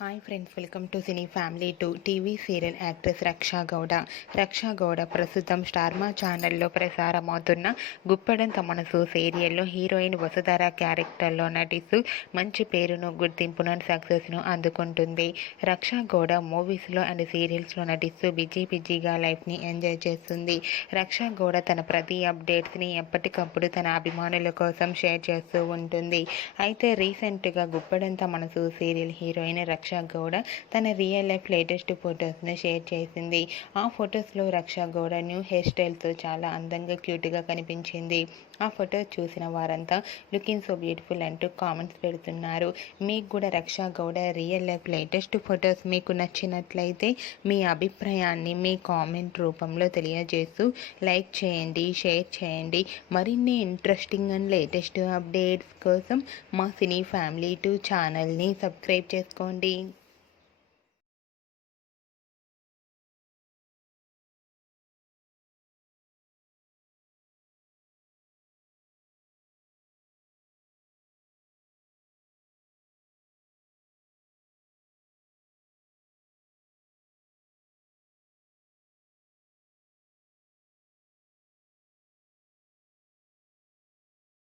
Hi friends, welcome to cine family two. TV serial actress రక్షా గౌడ. రక్షా గౌడ ప్రస్తుతం స్టార్మా ఛానల్లో ప్రసారమవుతున్న గుప్పెడంత మనసు సీరియల్లో హీరోయిన్ వసుధర క్యారెక్టర్లో నటిస్తూ మంచి పేరును, గుర్తింపును, సక్సెస్ను అందుకుంటుంది. రక్షా గౌడ మూవీస్లో అండ్ సీరియల్స్లో నటిస్తూ బిజీగా లైఫ్ని ఎంజాయ్ చేస్తుంది. రక్షా గౌడ తన ప్రతి అప్డేట్స్ని ఎప్పటికప్పుడు తన అభిమానుల కోసం షేర్ చేస్తూ ఉంటుంది. అయితే రీసెంట్గా గుప్పెడంత మనసు సీరియల్ హీరోయిన్ రక్షా గౌడ తన రియల్ లైఫ్ లేటెస్ట్ ఫొటోస్ను షేర్ చేసింది. ఆ ఫొటోస్లో రక్షా గౌడ న్యూ హెయిర్ స్టైల్తో చాలా అందంగా క్యూట్గా కనిపించింది. ఆ ఫొటోస్ చూసిన వారంతా లుకింగ్ సో బ్యూటిఫుల్ అంటూ కామెంట్స్ పెడుతున్నారు. మీకు కూడా Raksha Gowda real life latest photos మీకు నచ్చినట్లయితే మీ అభిప్రాయాన్ని మీ కామెంట్ రూపంలో తెలియజేస్తూ లైక్ చేయండి, షేర్ చేయండి. మరిన్ని ఇంట్రెస్టింగ్ అండ్ లేటెస్ట్ అప్డేట్స్ కోసం మా సినీ ఫ్యామిలీ 2 ఛానల్ని సబ్స్క్రైబ్ చేసుకోండి.